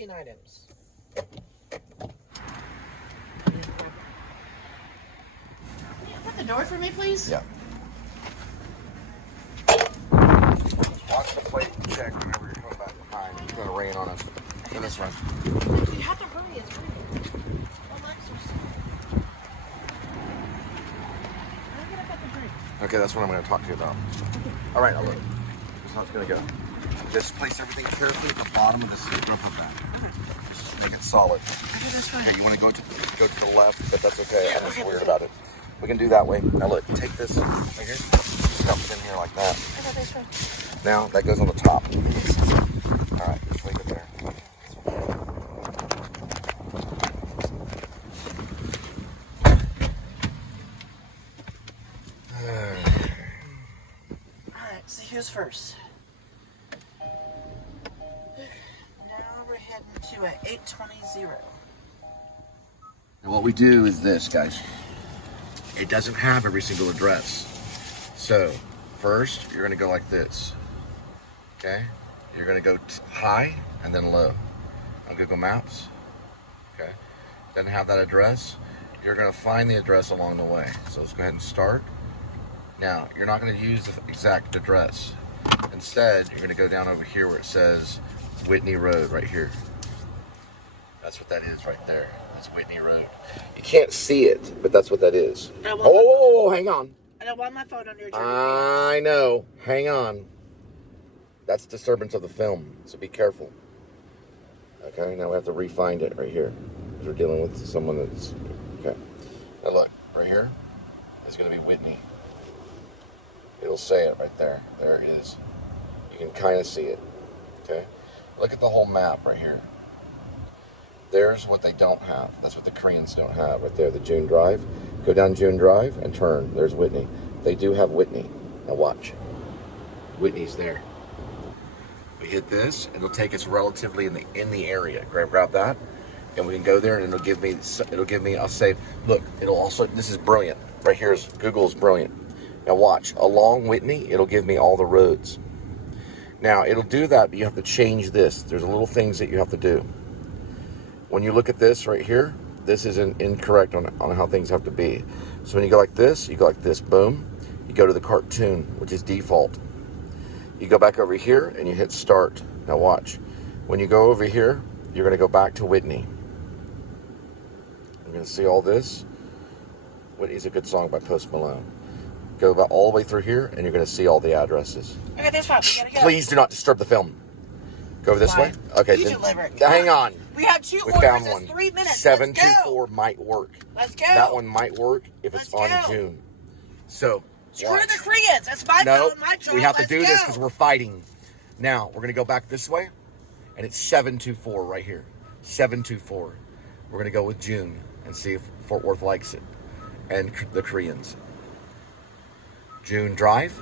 14 items. Open the door for me, please? Yeah. Watch the plate and check whenever you're coming back behind. It's going to rain on us. In this one. You have to hurry. It's raining. Okay, that's what I'm going to talk to you about. All right, now look. This is how it's going to go. Just place everything carefully at the bottom of the soup. Don't put that. Just make it solid. Okay, that's fine. Okay, you want to go to the left, but that's okay. I'm just weird about it. We can do that way. Now look, take this right here. Stuff it in here like that. Okay, that's fine. Now that goes on the top. All right, just leave it there. Alright, so who's first? Now we're heading to an 820. And what we do is this, guys. It doesn't have every single address. So, first, you're going to go like this. Okay? You're going to go high and then low on Google Maps. Okay? Doesn't have that address. You're going to find the address along the way. So let's go ahead and start. Now, you're not going to use the exact address. Instead, you're going to go down over here where it says Whitney Road right here. That's what that is right there. That's Whitney Road. You can't see it, but that's what that is. Oh, hang on. I don't want my phone on your journey. I know. Hang on. That's disturbance of the film, so be careful. Okay, now we have to re-find it right here. Because we're dealing with someone that's... Okay. Now look, right here is going to be Whitney. It'll say it right there. There it is. You can kind of see it. Okay? Look at the whole map right here. There's what they don't have. That's what the Koreans don't have right there, the June Drive. Go down June Drive and turn. There's Whitney. They do have Whitney. Now watch. Whitney's there. We hit this, and it'll take us relatively in the area. Grab that, and we can go there, and it'll give me, I'll say, look, it'll also, this is brilliant. Right here is, Google is brilliant. Now watch, along Whitney, it'll give me all the roads. Now, it'll do that, but you have to change this. There's little things that you have to do. When you look at this right here, this is incorrect on how things have to be. So when you go like this, boom. You go to the cartoon, which is default. You go back over here and you hit start. Now watch. When you go over here, you're going to go back to Whitney. You're going to see all this. Whitney's a good song by Post Malone. Go about all the way through here and you're going to see all the addresses. Okay, that's fine. We gotta go. Please do not disturb the film. Go over this way. Okay, you deliver it. Hang on. We have two We orders. found one. It's 3 minutes. 724 might work. Let's go. That one might work if it's on June. So, screw the Koreans. That's my phone, my job. We have to do this because we're fighting. Now, we're going to go back this way, and it's 724 right here. 724. We're going to go with June and see if Fort Worth likes it. And the Koreans. June Drive.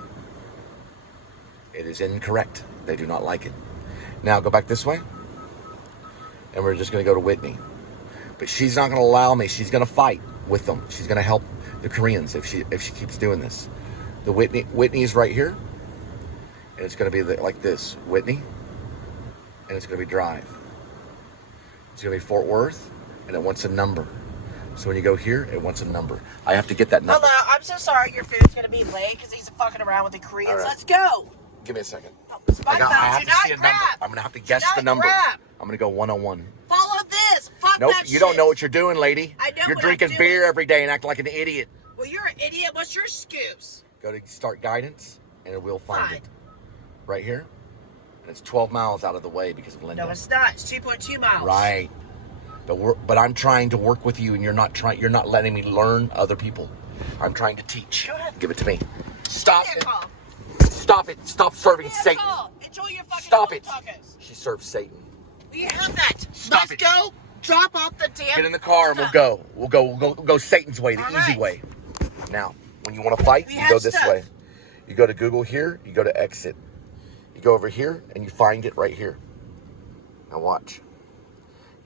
It is incorrect. They do not like it. Now, go back this way. And we're just going to go to Whitney. But she's not going to allow me. She's going to fight with them. She's going to help the Koreans if she keeps doing this. The Whitney's right here. And it's going to be like this. Whitney. And it's going to be Drive. It's going to be Fort Worth. And it wants a number. So when you go here, it wants a number. I have to get that number. Hello, I'm so sorry your food's going to be late because he's fucking around with the Koreans. Right. Let's go. Give me a second. It's my phone. I have Do to not see a grab. number. I'm going to have to guess the number. Grab. I'm going to go 101. Follow this. Fuck Nope, that you don't shit. know what you're doing, lady. I know You're what drinking I'm beer doing. every day and acting like an idiot. Well, you're an idiot. What's your scoops? Go to start guidance, and it will find Fine. it. Right here. And it's 12 miles out of the way because of Linda. No, it's not. It's 2.2 miles. Right. But I'm trying to work with you, and you're not letting me learn other people. I'm trying to teach. Go ahead. Give it to me. Stop Give me it. a call. Stop it. Stop serving Give me a Satan. call. Enjoy your fucking Stop it. tacos. She serves Satan. We have that. Stop Let's it. go. Drop off the damn. Get in the car and we'll go. We'll go Satan's way, the All easy right. way. Now, when you want to fight, We you have go this stuff. way. You go to Google here, you go to exit. You go over here and you find it right here. Now watch.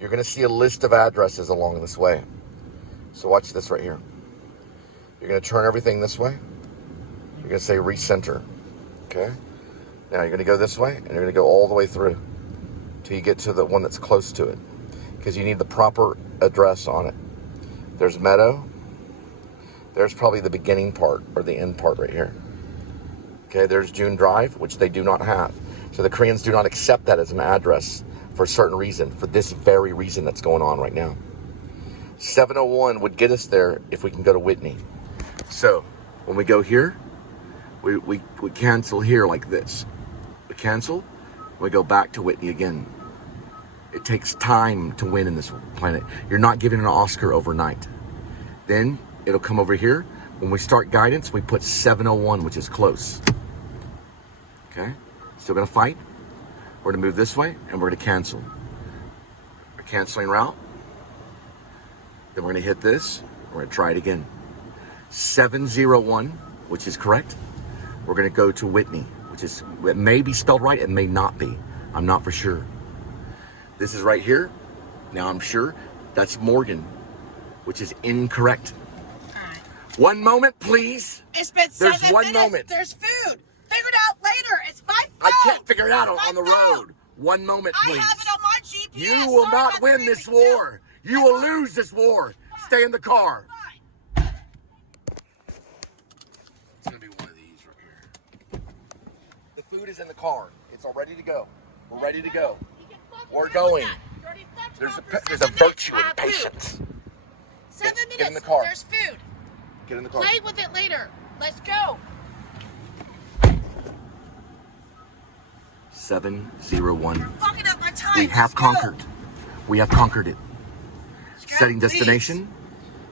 You're going to see a list of addresses along this way. So watch this right here. You're going to turn everything this way. You're going to say recenter. Okay? Now you're going to go this way and you're going to go all the way through. till you get to the one that's close to it, because you need the proper address on it. There's Meadow. There's probably the beginning part or the end part right here. Okay, there's June Drive, which they do not have. So the Koreans do not accept that as an address for a certain reason, for this very reason that's going on right now. 701 would get us there if we can go to Whitney. So when we go here, we cancel here like this. We cancel, we go back to Whitney again. It takes time to win in this planet. You're not giving an Oscar overnight. Then it'll come over here. When we start guidance, we put 701, which is close. Okay, still gonna fight. We're gonna move this way and we're gonna cancel. We're canceling route. Then we're gonna hit this. We're gonna try it again. 701, which is correct. We're gonna go to Whitney, which is, it may be spelled right, it may not be. I'm not for sure. This is right here. Now I'm sure that's Morgan, which is incorrect. All right. 1 moment, please. It's been 7 There's 1 minutes. moment. There's food. Figure it out later. It's my phone. I can't figure it out on the phone. road. 1 moment, please. I have it on my GPS. You will Sorry, not I'm win leaving this you. war. You will lose this war. Stay in the car. Fine. It's gonna be one of these right here. The food is in the car. It's all ready to go. We're ready to go. We're going. There's a virtue in patience. 7 minutes. Get in the car. There's food. Get in the car. Play with it later. Let's go. 701. You're fucking up my time. We have Let's go. conquered. We have conquered it. Let's go, Setting please. destination.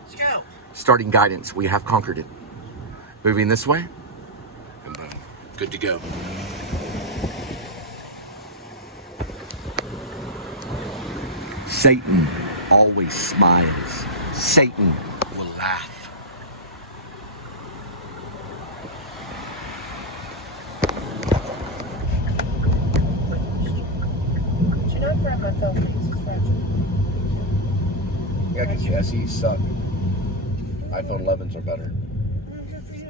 Let's go. Starting guidance. We have conquered it. Moving this way. And boom. Good to go. Satan always smiles. Satan will laugh. Do not grab my phone, please. It's fragile. Yeah, because the SEs suck. iPhone 11s are better. Good for you.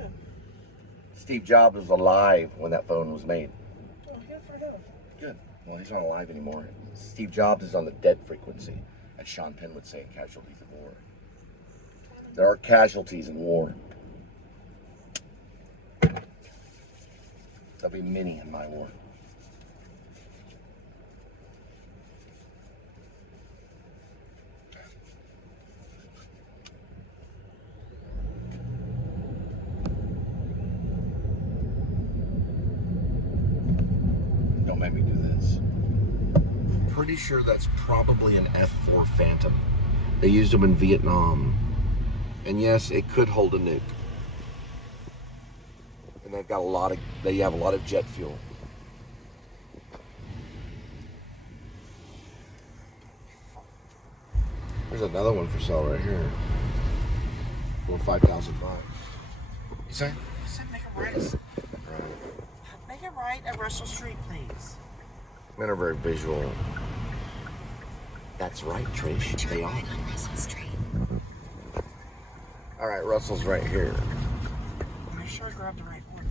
Steve Jobs was alive when that phone was made. Oh, good for him. Good. Well, he's not alive anymore. Steve Jobs is on the dead frequency, as Sean Penn would say in Casualties of War. There are casualties in war. There'll be many in my war. Don't make me do this. Pretty sure that's probably an F4 Phantom. They used them in Vietnam. And yes, it could hold a nuke. And they have a lot of jet fuel. There's another one for sale right here. For $5,000. You say? I said make a right. Make it right at Russell Street, please. Men are very visual. That's right, Trish. They are. All right, Russell's right here. Make sure I grab the right one.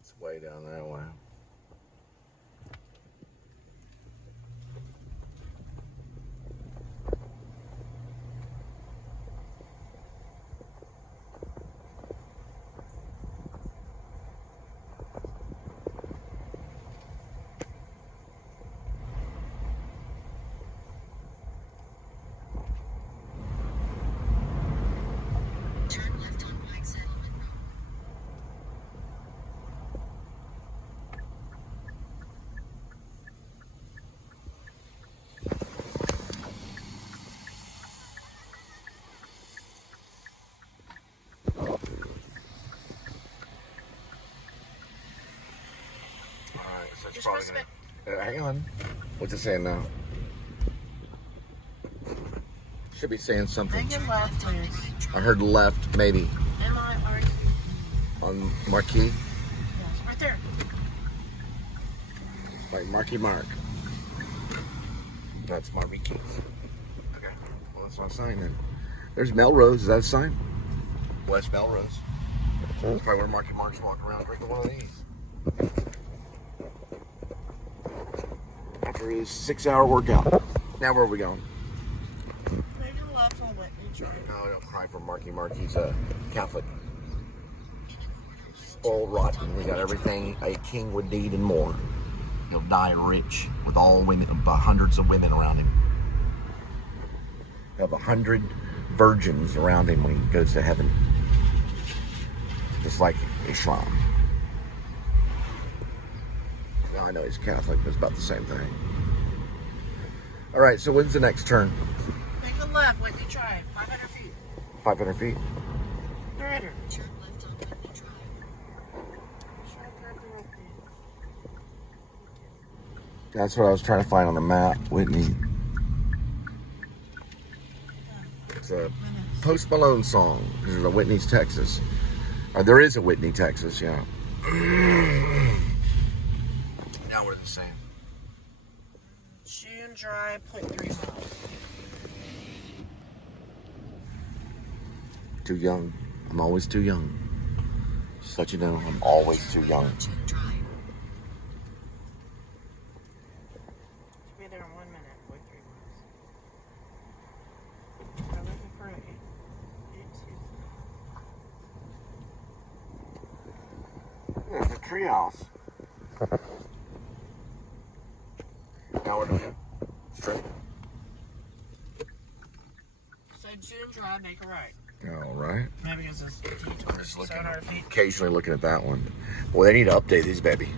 It's way down that way. Turn left on White Settlement Road. All right, so it's You're probably supposed to gonna. make Hang on. What's it saying now? Should be saying something. Make it left, please. I heard left, maybe. M-I-R-T. On Marquee. Yes, right there. Like Marky Mark. That's Marquee. Okay. Well, that's not a sign then. There's Melrose. Is that a sign? West Melrose. That's probably where Marky Mark's walking around drinking one of these. After his 6-hour workout. Now where are we going? Make it left on Whitney Drive. No, don't cry for Marky Mark. He's a Catholic. Spoiled rotten. He got everything a king would need and more. He'll die rich with all women, hundreds of women around him. He'll have 100 virgins around him when he goes to heaven. Just like Islam. Now I know he's Catholic, but it's about the same thing. All right, so when's the next turn? Make a left, Whitney Drive. 500 feet. 500 feet? Right. Turn left on Whitney Drive. That's what I was trying to find on the map, Whitney. It's a Post Malone song. There's a Whitney's, Texas. Or there is a Whitney, Texas, yeah. Now we're the same. June Drive, 0.3 miles. Too young. I'm always too young. Just let you know, I'm always too young. June Drive. Should be there in 1 minute, 0.3 miles. I'm looking for an 8. There's a treehouse. Now we're doing straight. So June Drive, make a right. All right. Maybe it's a detour. Just looking, 700 feet. occasionally looking at that one. Boy, they need to update these, baby.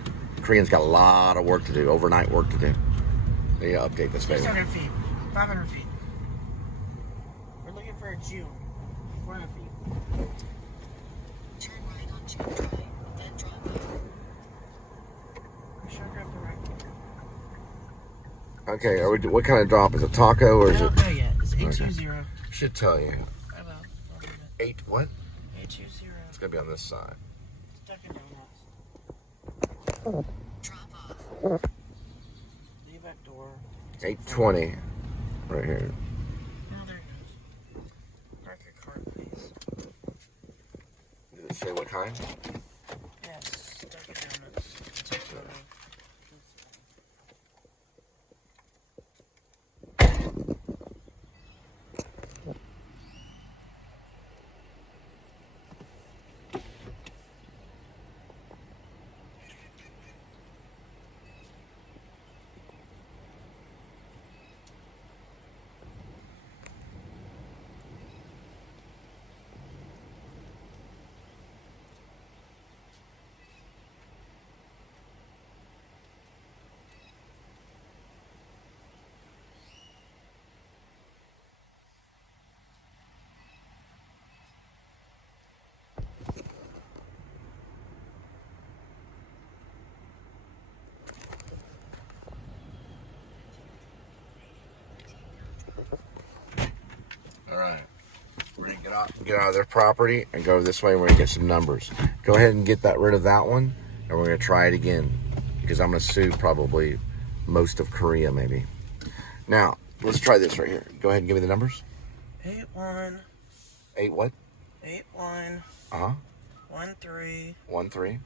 Koreans got a lot of work to do, overnight work to do. They need to update this, baby. 600 feet. 500 feet. We're looking for a June. 400 feet. Turn right on June Drive. Then drop off. We should grab the right. Okay, are we, what kind of drop? Is it taco or I is it? don't know yet. It's 820. Should tell you. I know. 8 what? 820. It's gonna be on this side. Dunkin' Donuts. Drop off. Leave that door. 820. Right here. Oh, there it goes. Park your car, please. Did it say what kind? Yes. Dunkin' Donuts. Take the photo. All right. We're gonna get out of their property and go this way, and we're gonna get some numbers. Go ahead and get rid of that one, and we're gonna try it again because I'm gonna sue probably most of Korea, maybe. Now let's try this right here. Go ahead and give me the numbers. 81. 8 what? 81. 13. 13.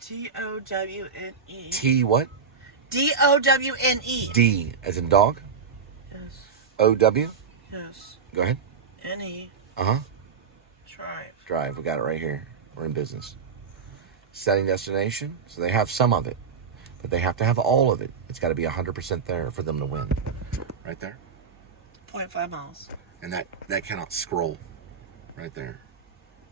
T-O-W-N-E. T what? D-O-W-N-E. D as in dog. Yes. O-W. Yes. Go ahead. N-E. Drive. Drive. We got it right here. We're in business. Setting destination. So they have some of it, but they have to have all of it. It's got to be 100% there for them to win. Right there. 0.5 miles. And that cannot scroll. Right there.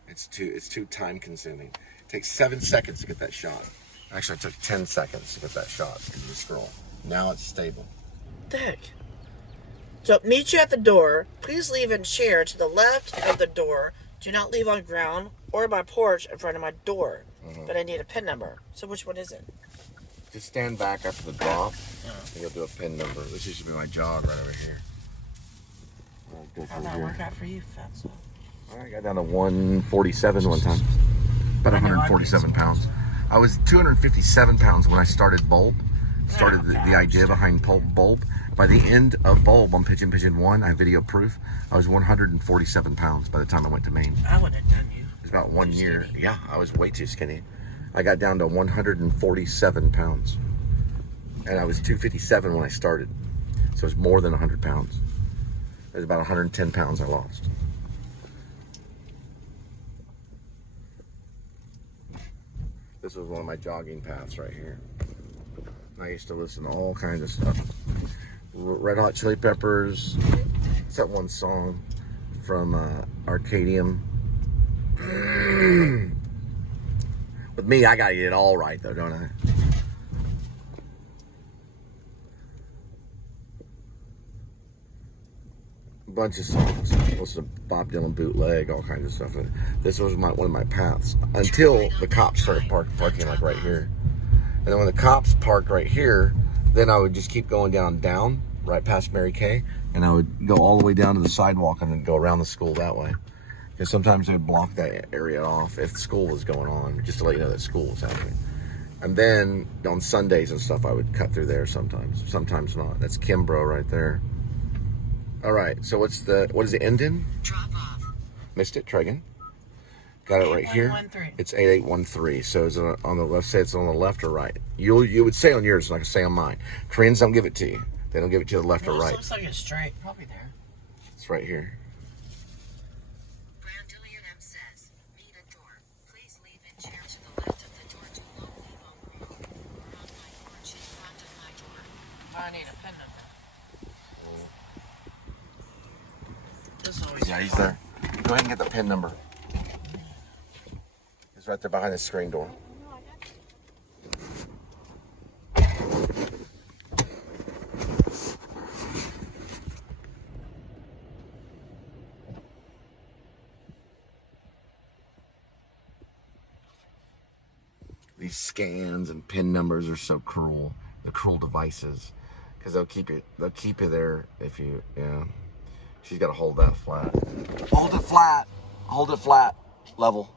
It's too time consuming. It takes 7 seconds to get that shot. Actually, it took 10 seconds to get that shot because of the scroll. Now it's stable. What the heck? So, meet you at the door. Please leave in chair to the left of the door. Do not leave on ground or my porch in front of my door. But I need a PIN number. So, which one is it? Just stand back after the drop, and you'll do a pin number. This used to be my jog right over here. Go How'd that work out for you, Fatso? I got down to 147 one time. About 147 pounds. I was 257 pounds when I started Bulb. Started the idea behind Bulb. By the end of Bulb on Pigeon 1, I have video proof. I was 147 pounds by the time I went to Maine. I would have done you. It was about 1 year. Yeah, I was way too skinny. I got down to 147 pounds. And I was 257 when I started. So it was more than 100 pounds. It was about 110 pounds I lost. This was one of my jogging paths right here. I used to listen to all kinds of stuff. Red Hot Chili Peppers. It's that one song from Arcadium. With me, I gotta get it all right though, don't I? A bunch of songs. Listen to Bob Dylan bootleg, all kinds of stuff. This was one of my paths until the cops started parking like right here. And then when the cops parked right here, then I would just keep going down right past Mary Kay, and I would go all the way down to the sidewalk and then go around the school that way. Because sometimes they would block that area off if school was going on, just to let you know that school was happening. And then on Sundays and stuff, I would cut through there sometimes not. That's Kimbrough right there. All right, so what is the end in? Drop off. Missed it, try again. Got it right here. 8813. It's 8813. So is it on the left? Say it's on the left or right. You would say on yours, like I say on mine. Koreans don't give it to you. They don't give it to you the left or This right. looks like it's straight. Probably there. It's right here. Brandillion M says, need a door. Please leave in chair to the left of the door. Do not leave on room. Or on my porch in front of my door. I need a pin number. This is always Yeah, he's there. Go ahead and get the pin number. It's right there behind the screen door. These scans and pin numbers are so cruel. They're cruel devices because they'll keep you there if you, She's got to hold that flat. Hold it flat. Hold it flat. Level.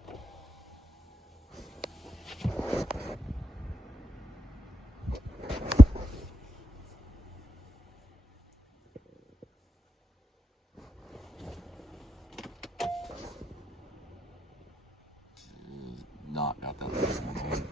Not got that level on.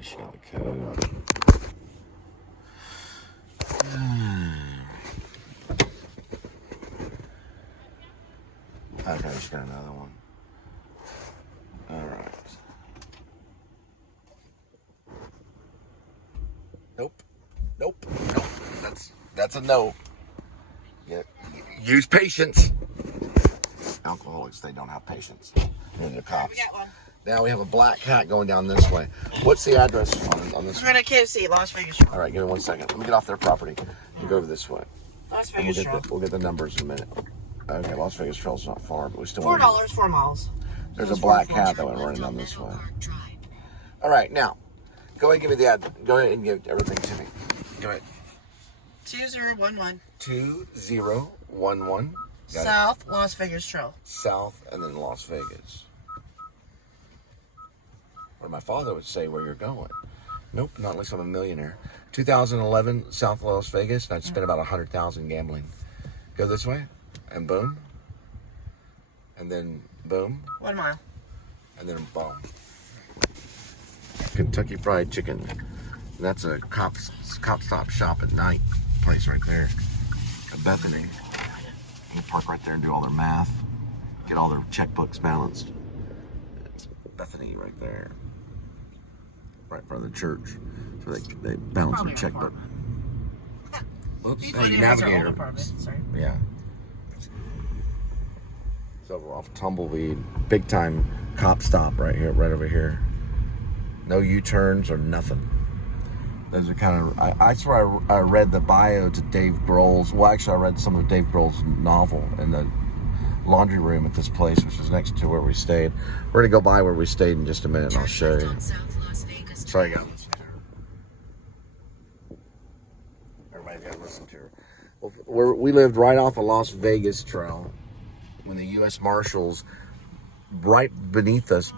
She got the code. Okay, she got another one. All right. Nope. That's a no. Yeah. Use patience. Alcoholics, they don't have patience. And the cops. We got one. Now we have a black cat going down this way. What's the address on this? We're at KFC, Las Vegas. All right, give me 1 second. Let me get off their property and go over this way. Las And Vegas Trail. we'll get the numbers in a minute. Okay, Las Vegas Trail's not far, but we still $4, 4 miles. There's a black cat that went running down this way. All right, now go ahead and give me the address. Go ahead and give everything to me. Go ahead. 2011 2011. Got it. South Las Vegas Trail. South and then Las Vegas. Or my father would say where you're going. Nope, not unless I'm a millionaire. 2011 South Las Vegas, and I'd spent about $100,000 gambling. Go this way, and boom. and then boom, 1 mile. and then boom. Kentucky Fried Chicken. And that's a cop stop shop at night place right there at Bethany. You park right there and do all their math, get all their checkbooks balanced. It's Bethany right there, right in front of the church. So they balance their checkbook. Whoops, hey, navigator. Sorry. Yeah. It's over off Tumbleweed. Big time cop stop right here, right over here. No U-turns or nothing. Those are kind of, I swear I read the bio to Dave Grohl's, well actually I read some of Dave Grohl's novel in the laundry room at this place, which is next to where we stayed. We're gonna go by where we stayed in just a minute and I'll show you. Sorry, I gotta listen to her. Everybody's gotta listen to her. Well, we lived right off a Las Vegas trail when the U.S. Marshals right beneath us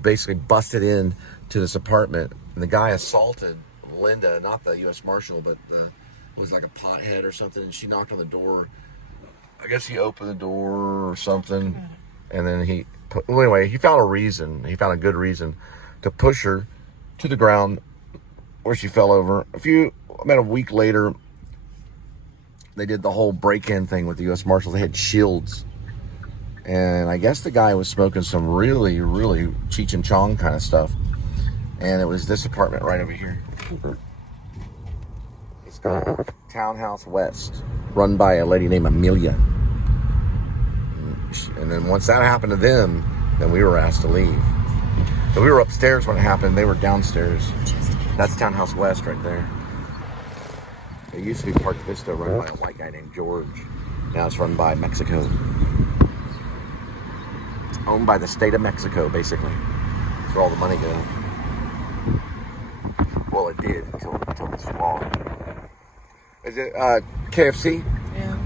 basically busted in to this apartment, and the guy assaulted Linda, not the U.S. Marshal, but it was like a pothead or something, and she knocked on the door. I guess he opened the door or something, and then he found a good reason to push her to the ground where she fell over. About a week later, they did the whole break-in thing with the U.S. Marshals. They had shields, and I guess the guy was smoking some really, really Cheech and Chong kind of stuff, and it was this apartment right over here. It's called Townhouse West, run by a lady named Amelia. And then once that happened to them, then we were asked to leave. So we were upstairs when it happened. They were downstairs. That's Townhouse West right there. It used to be Park Vista, run by a white guy named George. Now it's run by Mexico. It's owned by the state of Mexico, basically. That's where all the money goes. Well, it did until this law. Is it KFC? Yeah.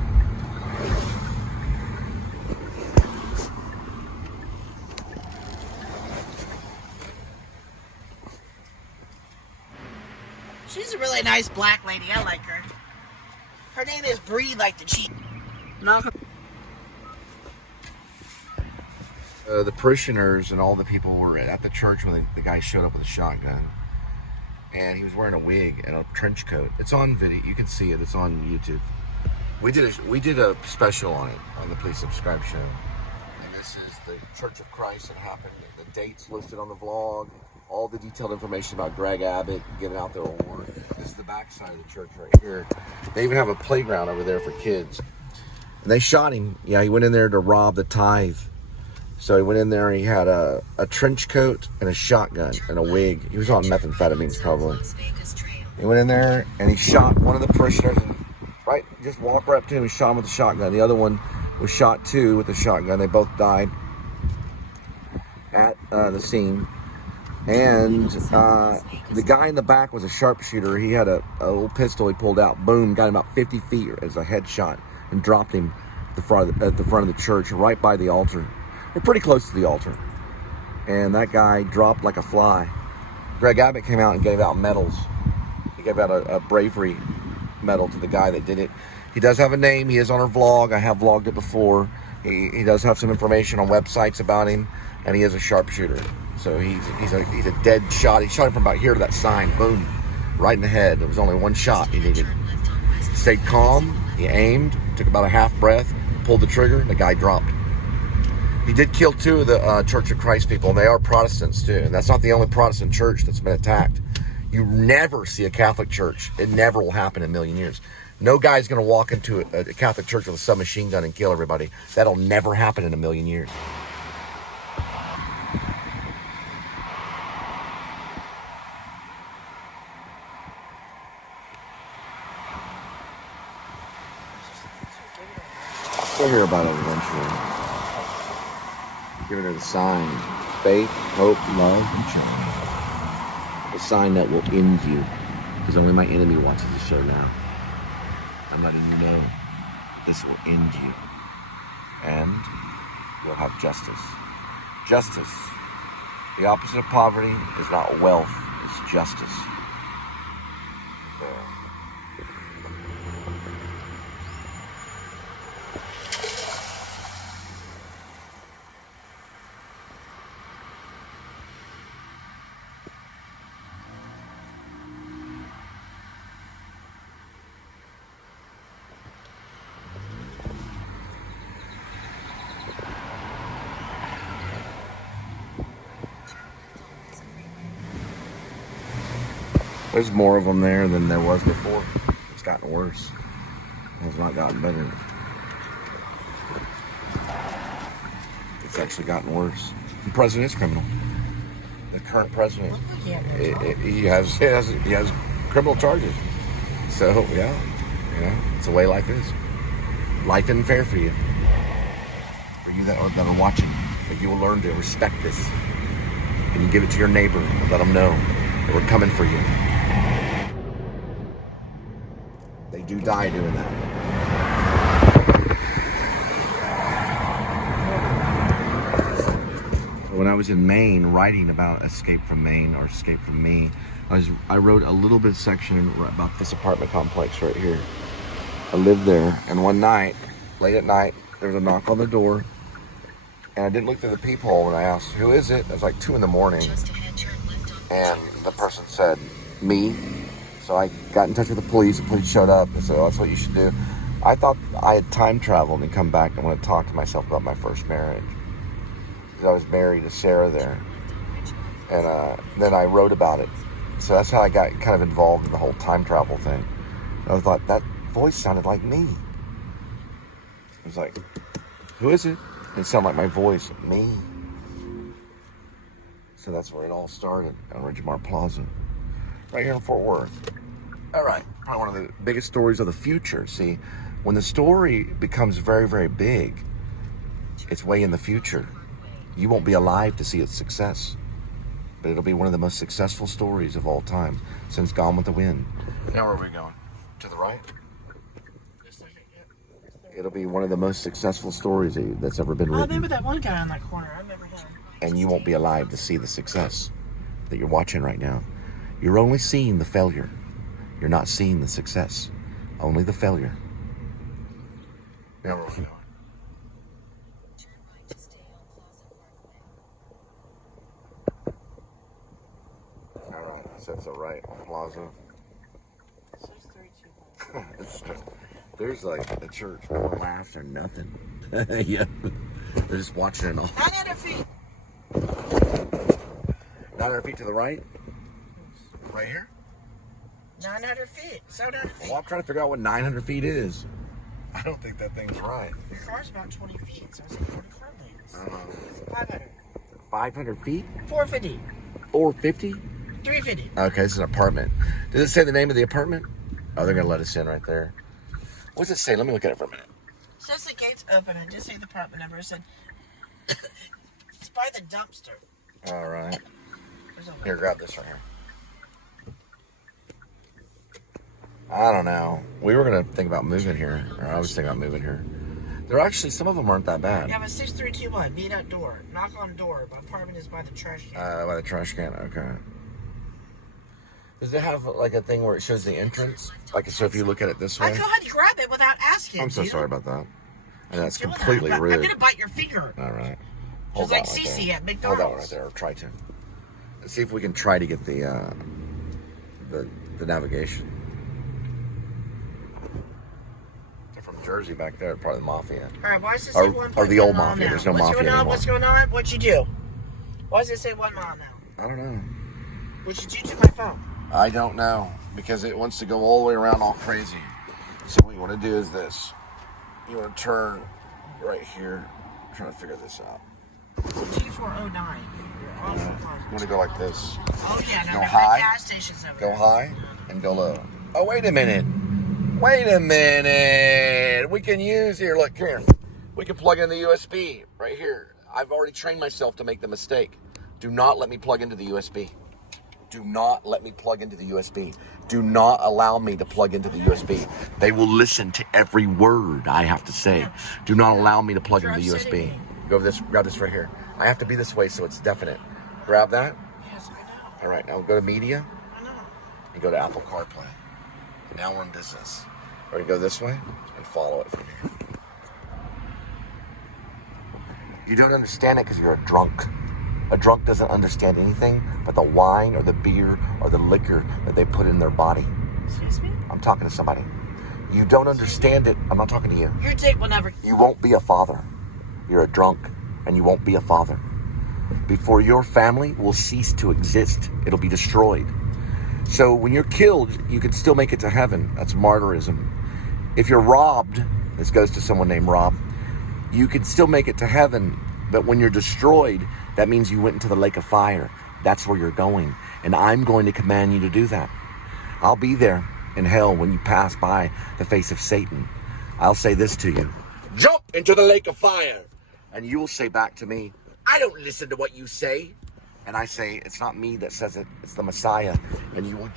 She's a really nice black lady. I like her. Her name is Bree, like the cheese. No. The parishioners and all the people were at the church when the guy showed up with a shotgun. And he was wearing a wig and a trench coat. It's on video. You can see it. It's on YouTube. We did a special on it on the Please Subscribe show. And this is the Church of Christ that happened. The dates listed on the vlog. All the detailed information about Greg Abbott giving out their award. This is the backside of the church right here. They even have a playground over there for kids. And they shot him. Yeah, he went in there to rob the tithe. So he went in there and he had a trench coat and a shotgun and a wig. He was on methamphetamines probably. He went in there and he shot one of the parishioners. Right, just walked right up to him and shot him with a shotgun. The other one was shot too with a shotgun. They both died at the scene. And the guy in the back was a sharpshooter. He had a little pistol he pulled out. Boom, got him about 50 feet as a headshot and dropped him at the front of the church, right by the altar. We're pretty close to the altar. And that guy dropped like a fly. Greg Abbott came out and gave out medals. He gave out a bravery medal to the guy that did it. He does have a name. He is on our vlog. I have vlogged it before. He does have some information on websites about him, and he is a sharpshooter. So he's a dead shot. He shot him from about here to that sign. Boom, right in the head. There was only one shot he needed. He stayed calm. He aimed. Took about a half breath. Pulled the trigger. And the guy dropped. He did kill two of the Church of Christ people, and they are Protestants too. And that's not the only Protestant church that's been attacked. You never see a Catholic church. It never will happen in a million years. No guy's going to walk into a Catholic church with a submachine gun and kill everybody. That'll never happen in a million years. We'll hear about it eventually. Giving her the sign. Faith, hope, love, and joy. The sign that will end you. Because only my enemy watches the show now. I'm letting you know this will end you. And you'll have justice. Justice. The opposite of poverty is not wealth, it's justice. There's more of them there than there was before. It's gotten worse. It's not gotten better. It's actually gotten worse. The president is criminal. The current president, he has criminal charges. So yeah, it's the way life is. Life isn't fair for you. For you that are watching, but you will learn to respect this, and you give it to your neighbor and let them know that we're coming for you. They do die doing that. When I was in Maine writing about Escape from Maine or Escape from Me, I wrote a little bit section about this apartment complex right here. I lived there, and one night, late at night, there was a knock on the door, and I didn't look through the peephole, and I asked, who is it? It was like 2 in the morning, and the person said, me. So I got in touch with the police showed up, and said, oh, that's what you should do. I thought I had time traveled and come back and want to talk to myself about my first marriage. I was married to Sarah there, and then I wrote about it. So that's how I got kind of involved in the whole time travel thing. I thought that voice sounded like me. I was like, who is it? It sounded like my voice, me. So that's where it all started, on Ridgemar Plaza, right here in Fort Worth. All right, probably one of the biggest stories of the future. See, when the story becomes very, very big, it's way in the future. You won't be alive to see its success, but it'll be one of the most successful stories of all time since Gone with the Wind. Now where are we going? To the right? It'll be one of the most successful stories that's ever been written. I remember that one guy on that corner. I remember him. And you won't be alive to see the success that you're watching right now. You're only seeing the failure. You're not seeing the success. Only the failure. Now where are we going? That's all right, Plaza. 632. There's like a church, no laughs or nothing. Yeah, they're just watching it all. 900 feet. 900 feet to the right? Right here? 900 feet. 700 feet. Well, I'm trying to figure out what 900 feet is. I don't think that thing's right. Your car's about 20 feet, so it's like 40 car lanes. It's 500. 500 feet? 450. 450? 350. Okay, this is an apartment. Does it say the name of the apartment? Oh, they're going to let us in right there. What's it say? Let me look at it for a minute. It says the gate's open. I just say the apartment number. It said it's by the dumpster. All right. Here, grab this right here. I don't know. We were going to think about moving here. Or I was thinking about moving here. They're actually, some of them aren't that bad. You have a 6321. Meet at door. Knock on door. My apartment is by the trash can. By the trash can. Okay. Does it have like a thing where it shows the entrance? Like, so if you look at it this way? I go ahead and grab it without asking. I'm so sorry about that. And that's completely rude. I'm going to bite your finger. All right. Just like Cece at McDonald's. Hold that one right there, or try to. Let's see if we can try to get the navigation. They're from Jersey back there, part of the mafia. All right, why does it say 1.1 or the old mile mafia. now? There's no mafia anymore. What's going on? What'd you do? Why does it say 1 mile now? I don't know. What'd you do to my phone? I don't know, because it wants to go all the way around all crazy. So what you want to do is this. You want to turn right here. I'm trying to figure this out. T409. You want to go like this. Oh, yeah. Go high. Gas stations over Go there. high and go low. Oh, wait a minute. Wait a minute. We can use here. Look, here. We can plug in the USB right here. I've already trained myself to make the mistake. Do not let me plug into the USB. Do not let me plug into the USB. Do not allow me to plug into the USB. They will listen to every word I have to say. Do not allow me to plug into the USB. Go over this, grab this right here. I have to be this way so it's definite. Grab that. Yes, I know. All right, now go to media. I know. And go to Apple CarPlay. Now we're in business. Or you go this way and follow it from here. You don't understand it because you're a drunk. A drunk doesn't understand anything but the wine or the beer or the liquor that they put in their body. Excuse me? I'm talking to somebody. You don't understand it. I'm not talking to you. Your dick will never... You won't be a father. You're a drunk, and you won't be a father. Before your family will cease to exist, it'll be destroyed. So when you're killed, you can still make it to heaven. That's martyrism. If you're robbed, this goes to someone named Rob, you can still make it to heaven. But when you're destroyed, that means you went into the lake of fire. That's where you're going. And I'm going to command you to do that. I'll be there in hell when you pass by the face of Satan. I'll say this to you: jump into the lake of fire. And you will say back to me, I don't listen to what you say. And I say, it's not me that says it, it's the Messiah. And you will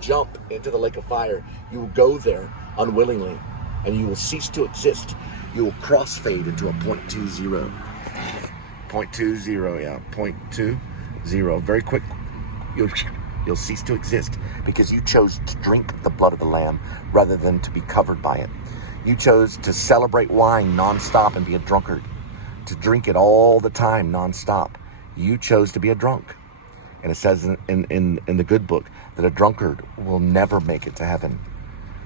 jump into the lake of fire. You will go there unwillingly, and you will cease to exist. You will crossfade into a 0.20. 0.20, yeah, 0.20. Very quick, you'll cease to exist because you chose to drink the blood of the Lamb rather than to be covered by it. You chose to celebrate wine nonstop and be a drunkard, to drink it all the time nonstop. You chose to be a drunk. And it says in the good book that a drunkard will never make it to heaven.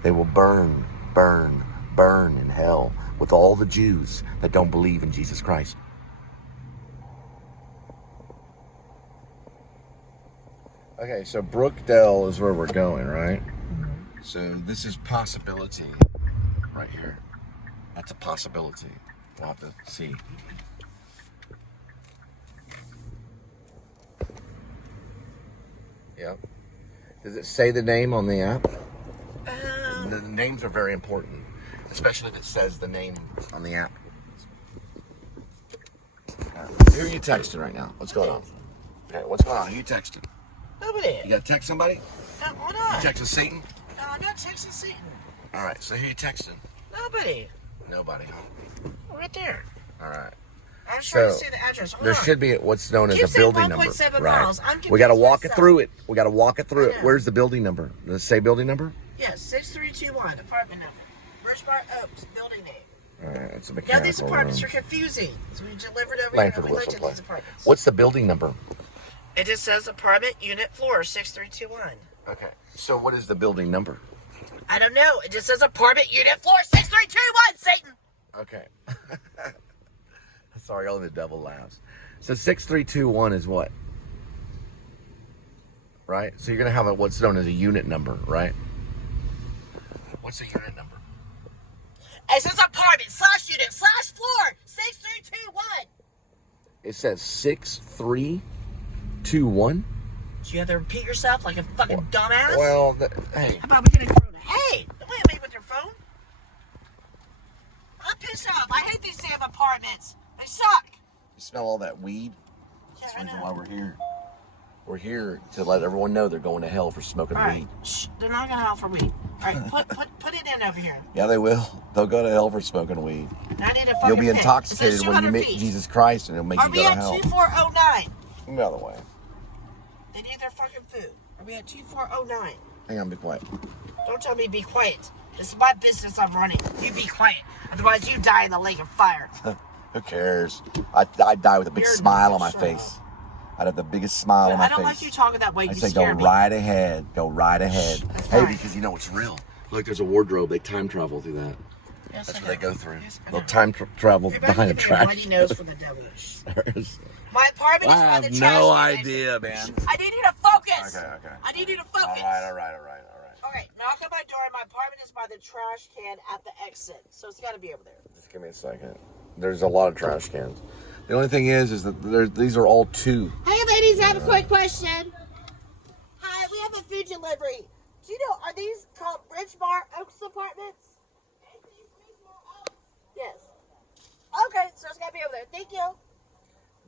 They will burn in hell with all the Jews that don't believe in Jesus Christ. Okay, so Brookdale is where we're going, right? Mm-hmm. So this is possibility right here. That's a possibility. We'll have to see. Yep. Does it say the name on the app? The names are very important, especially if it says the name on the app. Who are you texting right now? What's going on? Okay, what's going on? Who are you texting? Nobody. You gotta text somebody? No, why not? You texting Satan? No, I'm not texting Satan. All right, so who are you texting? Nobody. Nobody. Right there. All right. I'm trying to see the address. Hold there on. should be what's known Keep as a building number. 1.7 right. miles. I'm We got to walk it myself. through it. We got to walk it through it. I know. Where's the building number? Does it say building number? Yes, 6321, apartment number. Birchmar Oaks, building name. All right, it's a Now mechanical these apartments room. are confusing. So we delivered over Langford here and we Whistle looked at Play. these apartments. What's the building number? It just says apartment unit floor 6321. Okay, so what is the building number? I don't know. It just says apartment unit floor 6321, Satan. Okay. Sorry, only the devil laughs. So 6321 is what? Right? So you're going to have what's known as a unit number, right? What's a unit number? It says apartment /unit /floor 6321. It says 6321? Do you have to repeat yourself like a fucking dumbass? Well, hey. How about we get a Corona? Hey, don't hit me with your phone. I'm pissed off. I hate these damn apartments. They suck. You smell all that weed? That's Yeah, the reason I know. why we're here. We're here to let everyone know they're going to hell for smoking All right. weed. Shh, they're not going to hell for weed. All right, put it in over here. Yeah, they will. They'll go to hell for smoking weed. I need a fucking You'll be pen. intoxicated It says when you 200 meet feet. Jesus Christ, and it'll make Are you we go to at hell. 2409? Move out of the way. They need their fucking food. Are we at 2409? Hang on, be quiet. Don't tell me be quiet. This is my business I'm running. You be quiet. Otherwise you die in the lake of fire. Who cares? I'd die with a big You're smile on my shut face. I'd have the biggest smile on my I face. don't like you talking that way. I'd You say scare go me. right ahead. Go right ahead. That's Hey, fine. because you know it's real. Look, there's a wardrobe. They time travel through that. Yes, That's I what they know. go through. Yes, I They'll know. time travel Everybody behind a give me a trash. bloody nose for the devilish. There's- My apartment I is by have the trash no can. idea, man. I need you to focus. Okay. I need you to focus. All right. Okay, knock on my door. My apartment is by the trash can at the exit, so it's got to be over there. Just give me a second. There's a lot of trash cans. The only thing is that these are all two. Hey, ladies, I have a quick question. Hi, we have a food delivery. Do you know, are these called Bridgemar Oaks apartments? Yes. Okay, so it's got to be over there. Thank you.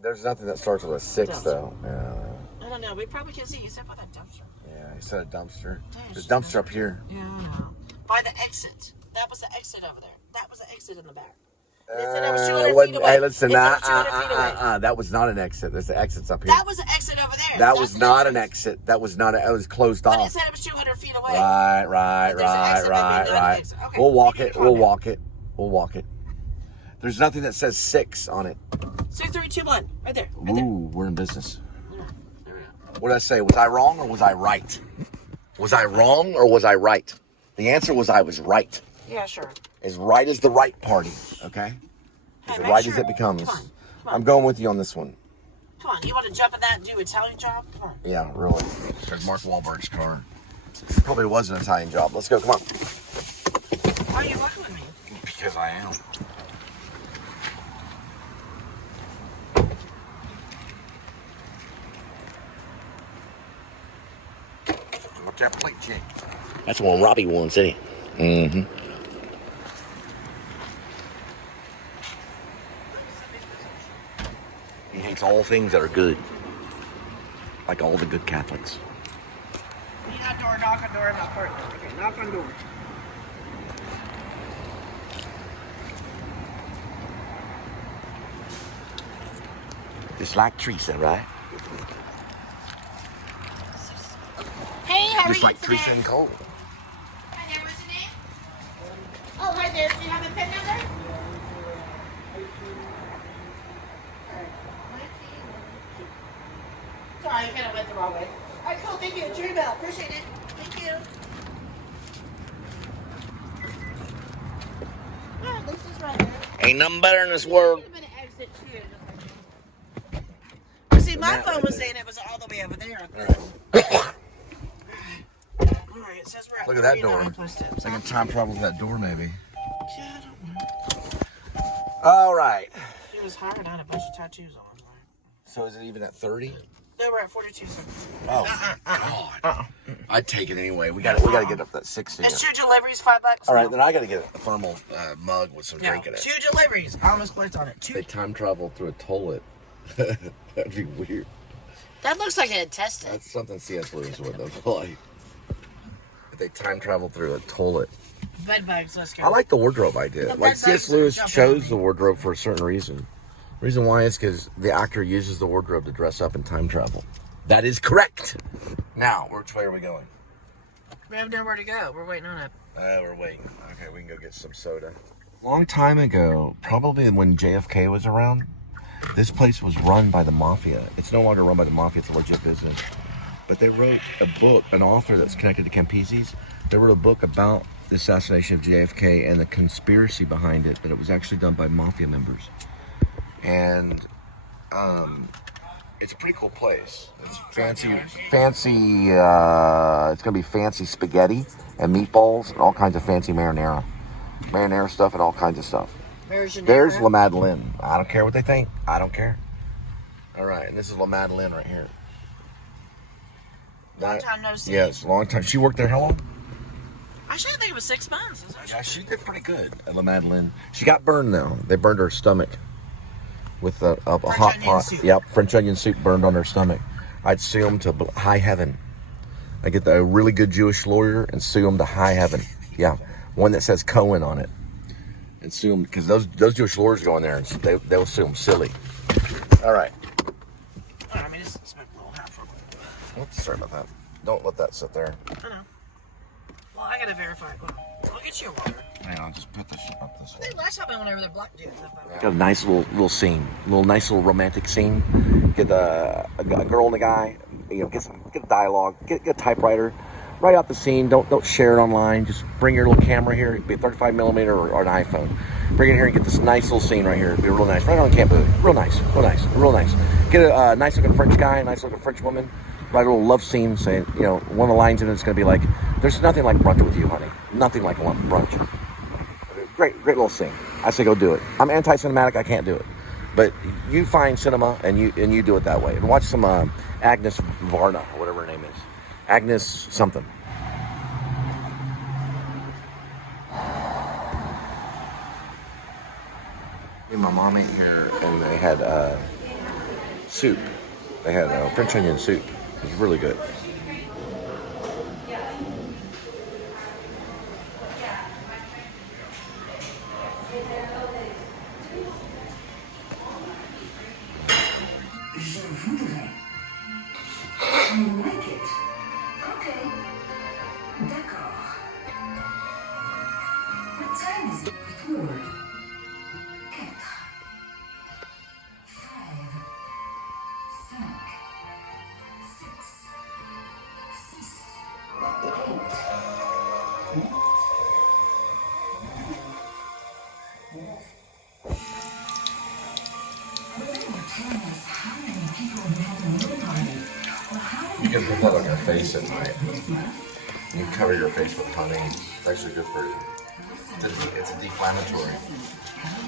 There's nothing that starts with a 6, though. Yeah. I don't know. We probably can see. You said by that dumpster. Yeah, he said a dumpster. There's There's a dumpster up here. Yeah, I know. By the exit. That was the exit over there. That was the exit in the back. They said it was 200 feet away. Hey, listen, They said it was 200 feet away. that was not an exit. There's the exits up here. That was the exit over there. That That's was the not an entrance. exit. That was not. It was closed But it off. said it was 200 feet away. Right. But there's an exit, maybe not an exit. Okay, We'll walk maybe it. you We'll call walk it. We'll walk it. There's nothing that says 6 on it. 6321. Right there. Right there. Ooh, we're in business. There we go. What did I say? Was I wrong or was I right? Was I wrong or was I right? The answer was I was right. Yeah, sure. As right as the right party, okay? As Hey, right make as sure. it becomes. Come on. I'm going with you on this one. Come on, you want to jump in that and do Italian job? Come on. Yeah, really. There's Mark Wahlberg's car. Probably was an Italian job. Let's go, come on. Why are you fucking with me? Because I am. What's that plate check? That's the one Robbie wants, isn't he? Mm-hmm. He hates all things that are good. Like all the good Catholics. Need that door, knock on door, not part. Okay, knock on door. Just like Teresa, right? Hey, how are Just you like today? Teresa and Cole. Hi there, what's your name? Oh, hi there. Do you have a pen number? Sorry, I kind of went the wrong way. All right, cool. Thank you. Drooble. Appreciate it. Thank you. Yeah, at least it's right there. Ain't nothing better in this world. I'm gonna exit too. Well, see, my phone was saying it was all the way over there. Alright, it says we're at Look at that 39 door. plus steps. I can time travel to that door, maybe. Yeah, I don't know. All right. She was hired. I had a bunch of tattoos on. So is it even at 30? No, we're at 42 seconds. Oh, God. I'd take it anyway. We got to get up that 60. It's 2 deliveries, $5. All right, then I got to get a thermal mug with some Yeah, drink in it. 2 deliveries. I almost clicked on it. 2. They time travel through a toilet. That'd be weird. That looks like an intestine. That's something C.S. Lewis would have liked. If they time travel through a toilet. Bed bugs, let's go. I like the wardrobe idea. The Like bed C.S. bugs Lewis jump chose on the me. wardrobe for a certain reason. Reason why is because the actor uses the wardrobe to dress up and time travel. That is correct. Now, which way are we going? We have nowhere to go. We're waiting on it. We're waiting. Okay, we can go get some soda. Long time ago, probably when JFK was around, this place was run by the mafia. It's no longer run by the mafia. It's a legit business. But they wrote a book, an author that's connected to Campese's, they wrote a book about the assassination of JFK and the conspiracy behind it, that it was actually done by mafia members. And it's a pretty cool place. It's fancy, it's gonna be fancy spaghetti and meatballs and all kinds of fancy marinara stuff and all kinds of stuff. There's La Madeleine. I don't care what they think. I don't care. All right, and this is La Madeleine right here. Long time no see. Yes, long time. She worked there how long? Actually, I think it was 6 months. Yeah, she did pretty good at La Madeleine. She got burned though. They burned her stomach with a hot onion pot. soup. Yep, French onion soup burned on her stomach. I'd sue them to high heaven. I get a really good Jewish lawyer and sue them to high heaven. Yeah, one that says Cohen on it, and sue them because those Jewish lawyers go in there and they'll sue them silly. All right. I mean, it's smoke a little half real quick. Oops, sorry about that. Don't let that sit there. I know. Well, I gotta verify. I'll get you a water. Hang on, just put this up this I way. think last time I went over there, blocked you. Got a nice little scene, nice little romantic scene. Get a girl and a guy, get a dialogue, get a typewriter, write out the scene. Don't share it online. Just bring your little camera here, be a 35 millimeter or an iPhone. Bring it here and get this nice little scene right here. It'd be real nice. Right on campus, real nice. Get a nice looking French guy, nice looking French woman. Write a little love scene, saying, one of the lines in it's gonna be like, "There's nothing like brunch with you, honey. Nothing like brunch." Great little scene. I say go do it. I'm anti-cinematic. I can't do it, but you find cinema and you do it that way. And watch some Agnes Varna or whatever her name is, Agnes something. Me and my mom ate here, and they had soup. They had French onion soup. It was really good. Je voudrais. You like it? Okay. D'accord. What time is it? 4, 4, 5, 5, 6, 8. Tell us how many people face at night. You cover your face with honey. It's actually good for you. It's a deflammatory.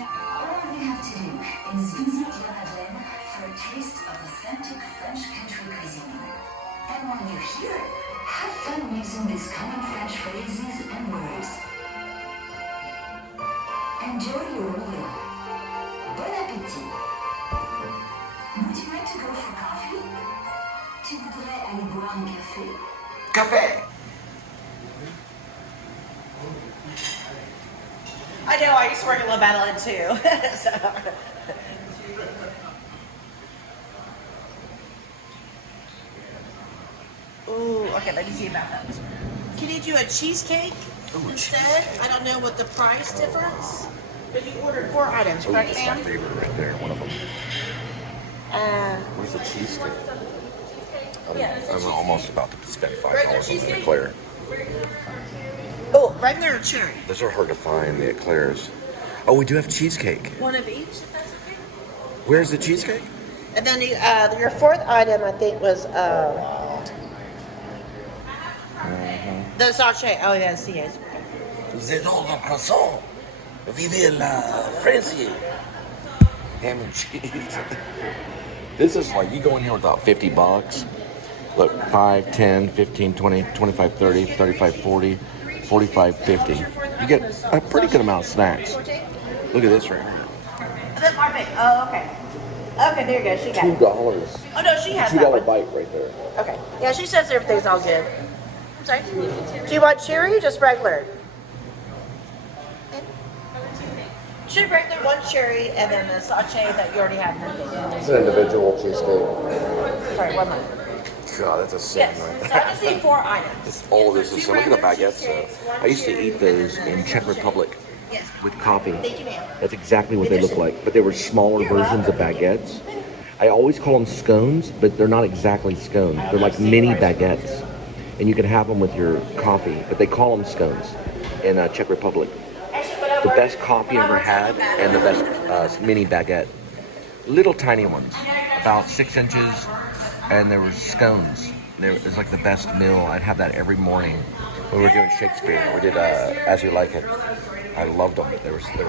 All you have to do is visit La Madeleine for a taste of authentic French country cuisine. And while you're here, have fun mixing these common French phrases and words. Enjoy your meal. Bon appétit. Would you like to go for coffee? Tu voudrais aller boire un café? Café! I know, I used to work at La Madeleine too. So. Ooh, okay, let me see about that. Can you do a cheesecake instead? I don't know what the price difference, but you ordered 4 items, Oh, correct, that's my ma'am? favorite right there, one of them. Where's the cheesecake? I'm almost about to spend $5 on the eclair. Oh, regular or cherry? Those are hard to find, the eclairs. Oh, we do have cheesecake. One of each, if that's okay. Where's the cheesecake? And then your 4th item, I think, was the sachet. Oh, yes, yes. C'est donc un croissant. Vive la Francie. Ham and cheese. This is like, you go in here with about $50. Look, 5, 10, 15, 20, 25, 30, 35, 40, 45, 50. You get a pretty good amount of snacks. Look at this right here. That's my thing. Oh, okay. Okay, there you go. She got it. $2. Oh, no, she has that $2 one. bite right there. Okay. Yeah, she says everything's all good. I'm sorry. Do you want cherry or just regular? Two regular, 1 cherry, and then the sachet that you already have. It's an individual cheesecake. Sorry, 1 more. God, that's a sin Yes. right So there. I just need 4 items. All of this is, so look at the baguettes though. Cheesecakes, 1 I used to cherry, eat those and in then Czech sachet. Republic Yes. with coffee. Thank you, ma'am. That's exactly what they look like, but they were smaller versions of baguettes. I always call them scones, but they're not exactly scones. They're like mini baguettes, and you can have them with your coffee, but they call them scones in Czech Republic. The best coffee I ever had, and the best mini baguette. Little tiny ones, about 6 inches, and they were scones. It was like the best meal. I'd have that every morning when we were doing Shakespeare. We did As You Like It. I loved them. They were so good.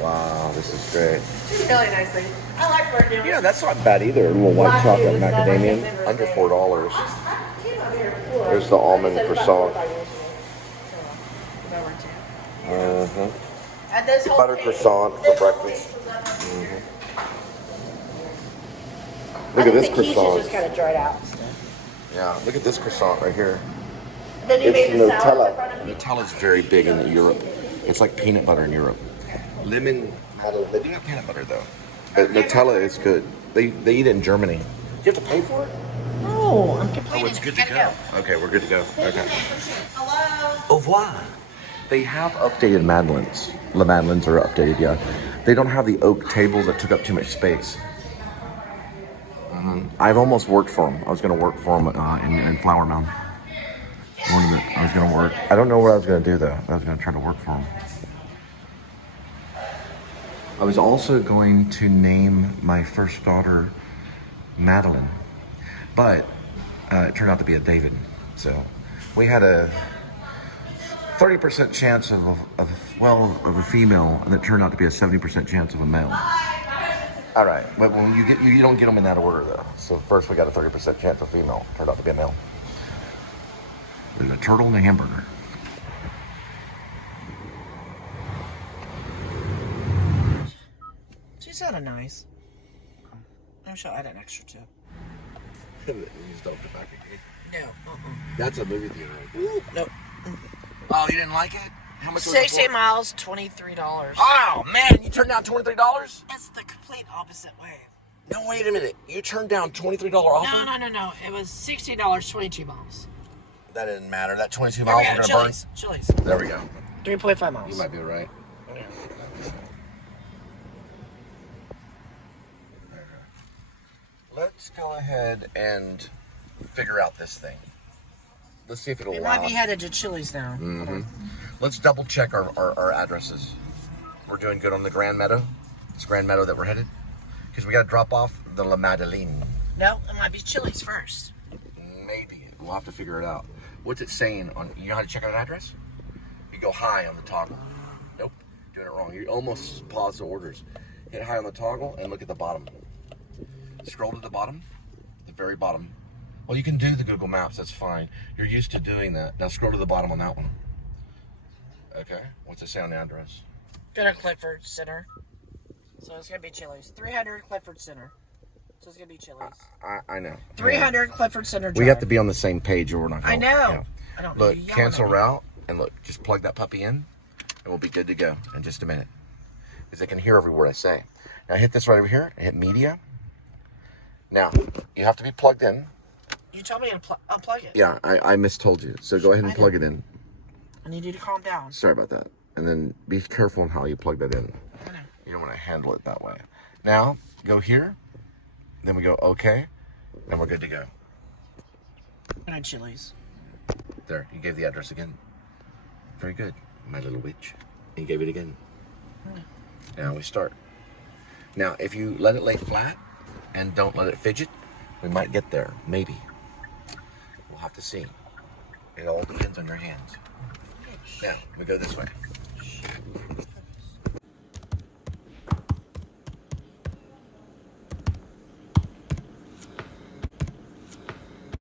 Wow, this is great. Really nice thing. I like working. Yeah, that's not bad either. A little white chocolate macadamia, under $4. There's the almond croissant. And this whole Butter thing- croissant for breakfast. Look at this I think the quiche is croissant. just kind of dried out. Yeah, look at this croissant right here. Then you It's made the Nutella. salads in front of me. Nutella's very big in Europe. It's like peanut butter in Europe. Lemon, they do have peanut butter though. But Nutella is good. They eat it in Germany. Do you have to pay for it? No, I'm Oh, complaining. it's good to go. Okay, we're good to go. Okay. Hello. Au revoir. They have updated Madeleines. The Madeleines are updated, yeah. They don't have the oak tables that took up too much space. I've almost worked for them. I was going to work for them in Flower Mound. I was going to work. I don't know what I was going to do though. I was going to try to work for them. I was also going to name my first daughter Madeline, but it turned out to be a David. So we had a 30% chance of a female, and it turned out to be a 70% chance of a male. All right, but when you don't get them in that order though. So first we got a 30% chance of female. Turned out to be a male. There's a turtle and a hamburger. She's sort of nice. I'm sure I'll add an extra too. No. That's a movie theater. No. Oh, you didn't like it? How much was it 60 for? miles, $23. Oh man, you turned down $23? It's the complete opposite way. No, wait a minute. You turned down $23 offer? No. It was $60, 22 miles. That didn't matter. That 22 miles we're gonna burn. Chili's. There we go. 3.5 miles. You might be right. Let's go ahead and figure out this thing. Let's see if it'll We allow might be us. headed to Chili's now. Let's double check our addresses. We're doing good on the Grand Meadow. It's Grand Meadow that we're headed. Because we got to drop off the La Madeleine. No, it might be Chili's first. Maybe. We'll have to figure it out. What's it saying on, you know how to check out an address? You go high on the toggle. Nope, doing it wrong. You almost pause the orders. Hit high on the toggle and look at the bottom. Scroll to the bottom, the very bottom. Well, you can do the Google Maps, that's fine. You're used to doing that. Now scroll to the bottom on that one. Okay, what's it say on the address? Go to Clifford Center. So it's going to be Chili's. 300 Clifford Center. So it's going to be Chili's. I know. 300 Clifford Center Drive. We have to be on the same page or we're not going I know. Yeah. I don't Look, know. cancel route, and look, just plug that puppy in, and we'll be good to go in just a minute. Because they can hear every word I say. Now hit this right over here, and hit media. Now, you have to be plugged in. You told me to unplug it. Yeah, I mistold you. So go ahead and plug it in. I need you to calm down. Sorry about that. And then be careful on how you plug that in. I know. You don't want to handle it that way. Now, go here. Then we go okay. And we're good to go. Go to Chili's. There, you gave the address again. Very good, my little witch. And you gave it again. Now we start. Now, if you let it lay flat and don't let it fidget, we might get there. Maybe. We'll have to see. It all depends on your hands. Now, we go this way.